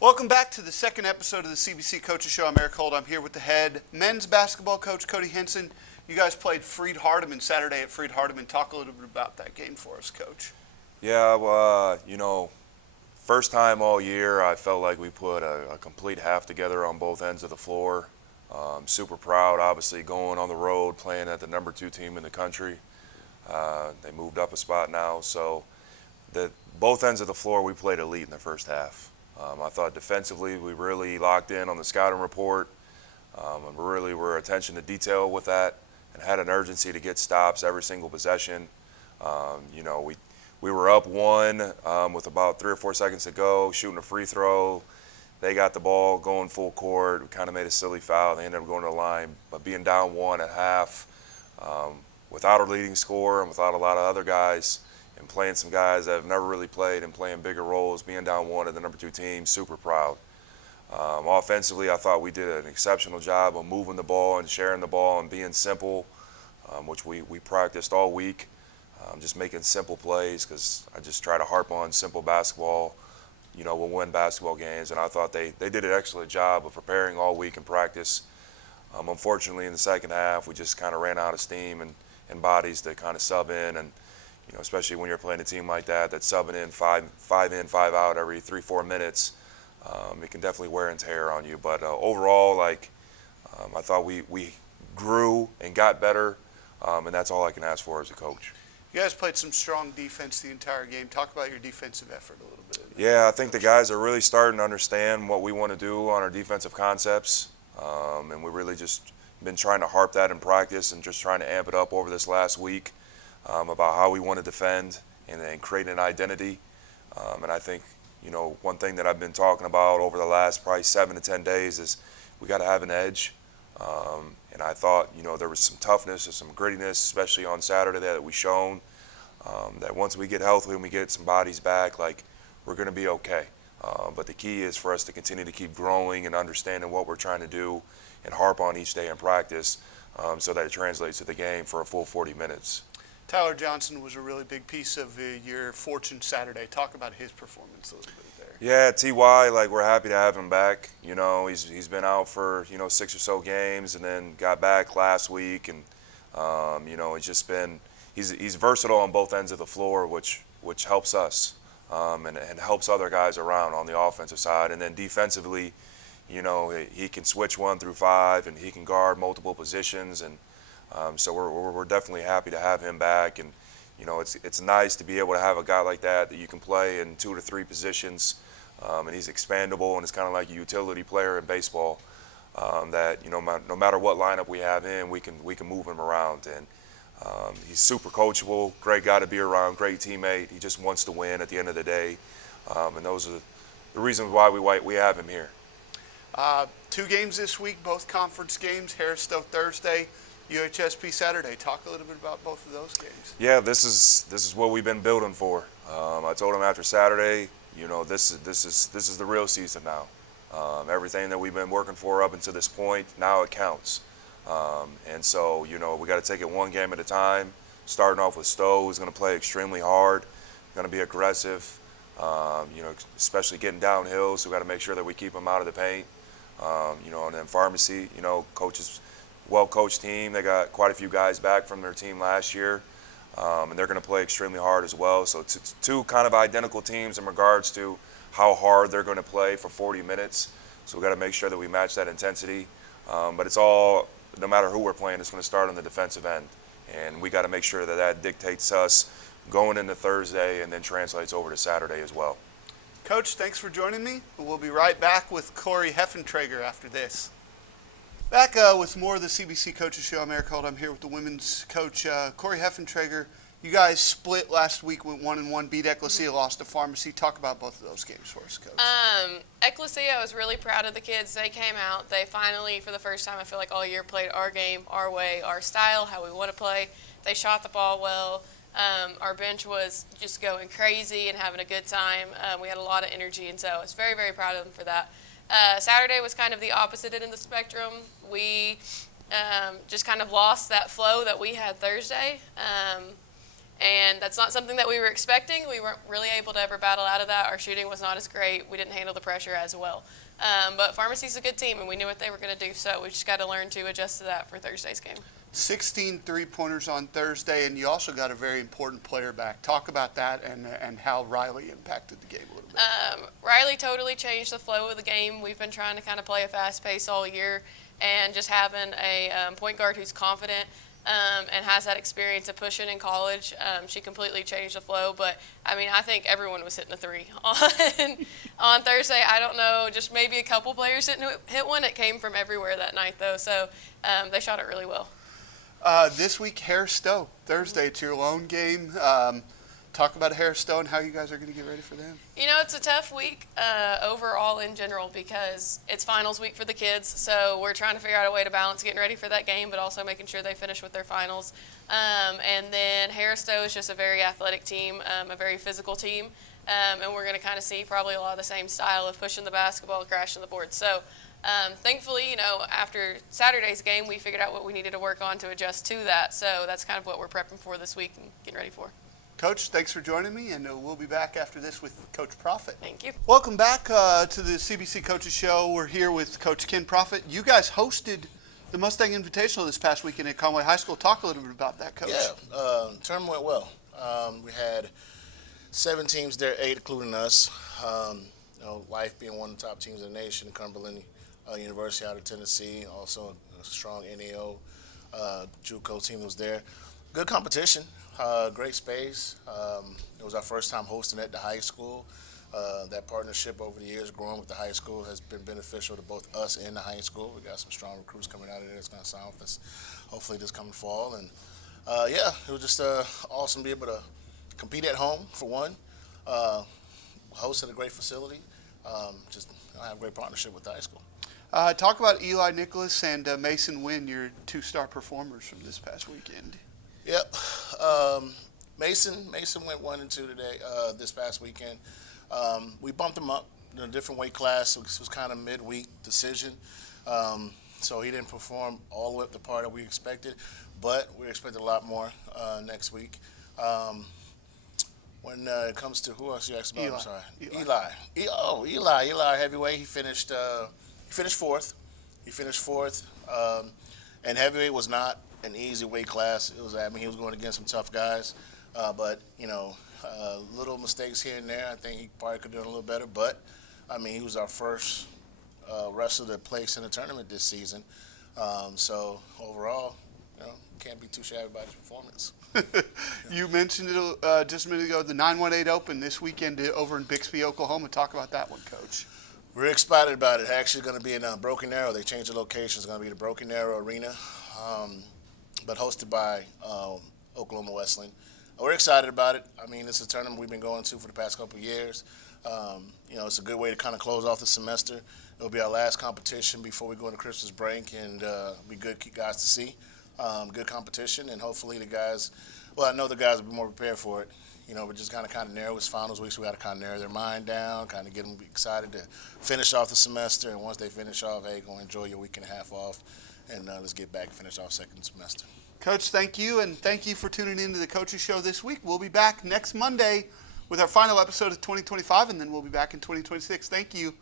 Welcome back to the second episode of the CBC Coaches Show. I'm Erik Holth. I'm here with the head men's basketball coach, Coach Henson. You guys played Freed-Hardeman Saturday at Freed-Hardeman. Talk a little bit about that game for us, Coach. Yeah, first time all year, I felt like we put a complete half together on both ends of the floor. Super proud, obviously, going on the road, playing at the number 2 team in the country. They moved up a spot now, so both ends of the floor, we played elite in the first half. I thought defensively we really locked in on the scouting report, and really were attention to detail with that and had an urgency to get stops every single possession. We were up 1 with about 3 or 4 seconds to go, shooting a free throw. They got the ball going full court. We kind of made a silly foul. They ended up going to the line. But being down 1 at half, without our leading scorer and without a lot of other guys, and playing some guys that have never really played and playing bigger roles, being down 1 at the number 2 team, super proud. Offensively, I thought we did an exceptional job of moving the ball and sharing the ball and being simple, which we practiced all week, just making simple plays, because I just try to harp on simple basketball. We'll win basketball games, and I thought they did an excellent job of preparing all week in practice. Unfortunately, in the second half, we just kind of ran out of steam and bodies to kind of sub in, and especially when you're playing a team like that that's subbing in five in, 5 out every 3-4 minutes, it can definitely wear and tear on you. But overall, I thought we grew and got better, and that's all I can ask for as a coach. You guys played some strong defense the entire game. Talk about your defensive effort a little bit. Yeah, I think the guys are really starting to understand what we want to do on our defensive concepts, and we've really just been trying to harp that in practice and just trying to amp it up over this last week. About how we want to defend and create an identity. And I think, one thing that I've been talking about over the last probably 7 to 10 days is we got to have an edge. And I thought, there was some toughness and some grittiness, especially on Saturday, that we shown, that once we get healthy and we get some bodies back, we're going to be okay. But the key is for us to continue to keep growing and understanding what we're trying to do and harp on each day in practice, so that it translates to the game for a full 40 minutes. Tyler Johnson was a really big piece of your fortune Saturday. Talk about his performance a little bit there. Yeah, T.Y., we're happy to have him back. He's been out for, 6 or so games and then got back last week. And, it's just been – he's versatile on both ends of the floor, which helps us and helps other guys around on the offensive side. And then defensively, he can switch 1 through 5 and he can guard multiple positions. And so we're definitely happy to have him back, and it's nice to be able to have a guy like that you can play in 2 to 3 positions, and he's expandable, and it's kind of like a utility player in baseball. That no matter what lineup we have in, we can move him around, and he's super coachable, great guy to be around, great teammate. He just wants to win at the end of the day, and those are the reasons why we have him here. 2 games this week, both conference games. Harris-Stowe Thursday, UHSP Saturday. Talk a little bit about both of those games. Yeah, this is what we've been building for. I told him after Saturday, this is the real season now. Everything that we've been working for up until this point, now it counts. And so, we got to take it 1 game at a time. Starting off with Stowe, who's going to play extremely hard, going to be aggressive, especially getting downhill, so we got to make sure that we keep them out of the paint. And then Pharmacy, coaches, well-coached team. They got quite a few guys back from their team last year, and they're going to play extremely hard as well. So it's 2 kind of identical teams in regards to how hard they're going to play for 40 minutes. So we got to make sure that we match that intensity. But it's all, no matter who we're playing, it's going to start on the defensive end. And we got to make sure that dictates us going into Thursday and then translates over to Saturday as well. Coach, thanks for joining me. We'll be right back with Corey Heffentrager after this. Back with more of the CBC Coaches Show. I'm Erik Holth. I'm here with the women's coach, Corey Heffentrager. You guys split last week, went 1-1, beat Ecclesia, lost to Pharmacy. Talk about both of those games for us, Coach. Ecclesia, I was really proud of the kids. They came out. They finally, for the first time, I feel like all year, played our game, our way, our style, how we want to play. They shot the ball well. Our bench was just going crazy and having a good time. We had a lot of energy, and so I was very, very proud of them for that. Saturday was kind of the opposite end of the spectrum. We just kind of lost that flow that we had Thursday. And that's not something that we were expecting. We weren't really able to ever battle out of that. Our shooting was not as great. We didn't handle the pressure as well. But Pharmacy's a good team, and we knew what they were going to do, so we just got to learn to adjust to that for Thursday's game. 16 three-pointers on Thursday, and you also got a very important player back. Talk about that and how Riley impacted the game a little bit. Riley totally changed the flow of the game. We've been trying to kind of play a fast pace all year, and just having a point guard who's confident and has that experience of pushing in college, she completely changed the flow. But, I mean, I think everyone was hitting a three on Thursday. I don't know, just maybe a couple players didn't hit one. It came from everywhere that night, though, so they shot it really well. This week, Harris Stowe, Thursday. It's your lone game. Talk about Harris Stowe and how you guys are going to get ready for them. You know, it's a tough week overall in general because it's finals week for the kids. So we're trying to figure out a way to balance getting ready for that game, but also making sure they finish with their finals. And then Harris Stowe is just a very athletic team, a very physical team. And we're going to kind of see probably a lot of the same style of pushing the basketball, crashing the board. So thankfully, you know, after Saturday's game, we figured out what we needed to work on to adjust to that. So that's kind of what we're prepping for this week and getting ready for. Coach, thanks for joining me, and we'll be back after this with Coach Prophete. Thank you. Welcome back to the CBC Coaches Show. We're here with Coach Ken Prophete. You guys hosted the Mustang Invitational this past weekend at Conway High School. Talk a little bit about that, Coach. Yeah, tournament went well. We had 7 teams there, 8 including us. You know, Life being one of the top teams in the nation, Cumberland University out of Tennessee, also a strong NAO JUCO team was there. Good competition. Great space. It was our first time hosting at the high school. That partnership over the years, growing with the high school, has been beneficial to both us and the high school. We got some strong recruits coming out of there. It's going to sign with us hopefully this coming fall. And yeah, it was just awesome to be able to compete at home for one. Host at a great facility. Just have a great partnership with the high school. Talk about Eli Nicholas and Mason Wynn, your 2-star performers from this past weekend. Yep. Mason went 1 and 2 today, this past weekend. We bumped him up in a different weight class, so this was kind of midweek decision. So he didn't perform all the way up the par that we expected, but we expected a lot more next week. When it comes to who else you asked about? Eli. I'm sorry. Eli heavyweight. He finished 4th. And heavyweight was not an easy weight class. It was, I mean, he was going against some tough guys, but you know, little mistakes here and there. I think he probably could do it a little better, but I mean, he was our first wrestler to place in the tournament this season. So overall, you know, can't be too shabby about his performance. You mentioned it just a minute ago, the 918 Open this weekend over in Bixby, Oklahoma. Talk about that one, Coach. We're excited about it. Actually going to be in Broken Arrow. They changed the location. It's going to be the Broken Arrow Arena, but hosted by Oklahoma Wesleyan. We're excited about it. I mean, it's a tournament we've been going to for the past couple of years. You know, it's a good way to kind of close off the semester. It'll be our last competition before we go into Christmas break, and be good guys to see. Good competition, and hopefully the guys, well, I know the guys will be more prepared for it. You know, we're just kind of narrow. It's finals week, so we got to kind of narrow their mind down, kind of get them excited to finish off the semester. And once they finish off, hey, go enjoy your week and a half off, and let's get back and finish off second semester. Coach, thank you, and thank you for tuning into the Coaches Show this week. We'll be back next Monday with our final episode of 2025, and then we'll be back in 2026. Thank you.